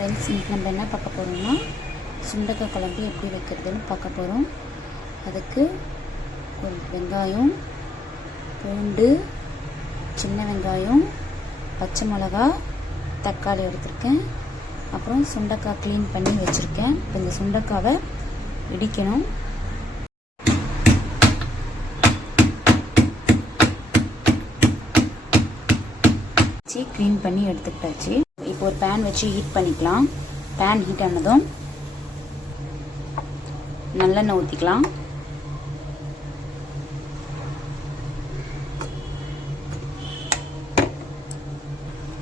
Friends, இன்றைக்கி நம்ம என்ன பார்க்க போகிறோம்னா சுண்டக்காய் குழம்பு எப்படி வைக்கிறதுன்னு பார்க்க போகிறோம். அதுக்கு ஒரு வெங்காயம், பூண்டு, சின்ன வெங்காயம், பச்சை மிளகா, தக்காளி எடுத்துருக்கேன். அப்புறம் சுண்டக்காய் க்ளீன் பண்ணி வச்சுருக்கேன். இப்போ இந்த சுண்டக்காவை இடிக்கணும். க்ளீன் பண்ணி எடுத்துக்கிட்டாச்சு. இப்போ ஒரு பேன் வச்சு ஹீட் பண்ணிக்கலாம். பேன் ஹீட் ஆனதும் நல்லெண்ணெய் ஊற்றிக்கலாம்.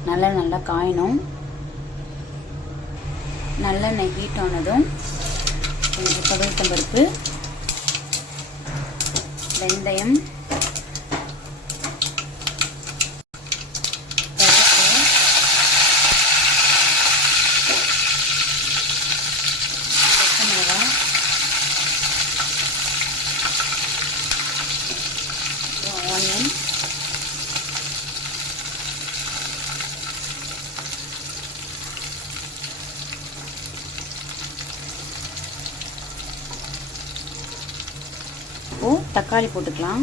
நல்லா காயணும். நல்லெண்ணெய் ஹீட் ஆனதும் கொஞ்சம் கடலைப்பருப்பு, பருப்பு, வெந்தயம், ஆனியன், இப்போ தக்காளி போட்டுக்கலாம்.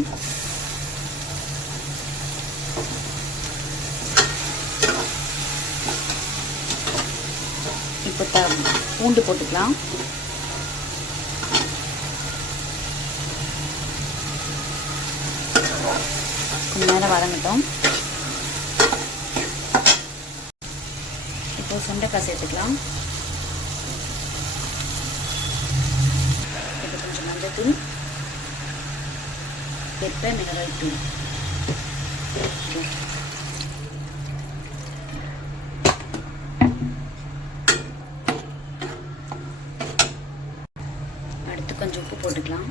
இப்போ பூண்டு போட்டுக்கலாம். கொஞ்ச நேரம் வதங்கட்டும். இப்போ சுண்டைக்காய் சேர்த்துக்கலாம். இப்போ கொஞ்சம் மஞ்சள்தூள், பெப்பர், மிளகாய் தூள். அடுத்து கொஞ்சம் உப்பு போட்டுக்கலாம்.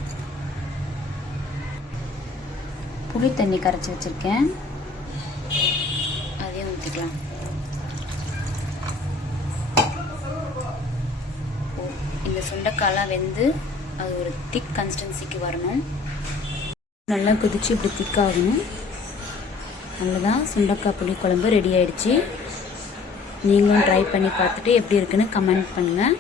புளி தண்ணி கரைச்சி வச்சுருக்கேன், அதையும் ஊற்றிக்கலாம். இந்த சுண்டைக்காயெலாம் வெந்து அது ஒரு திக் கன்சிஸ்டன்சிக்கு வரணும். நல்லா கொதிச்சு இப்படி திக்காகணும். அவ்வளோதான், சுண்டைக்காய் புளி குழம்பு ரெடி ஆயிடுச்சு. நீங்களும் ட்ரை பண்ணி பார்த்துட்டு எப்படி இருக்குன்னு கமெண்ட் பண்ணுங்கள்.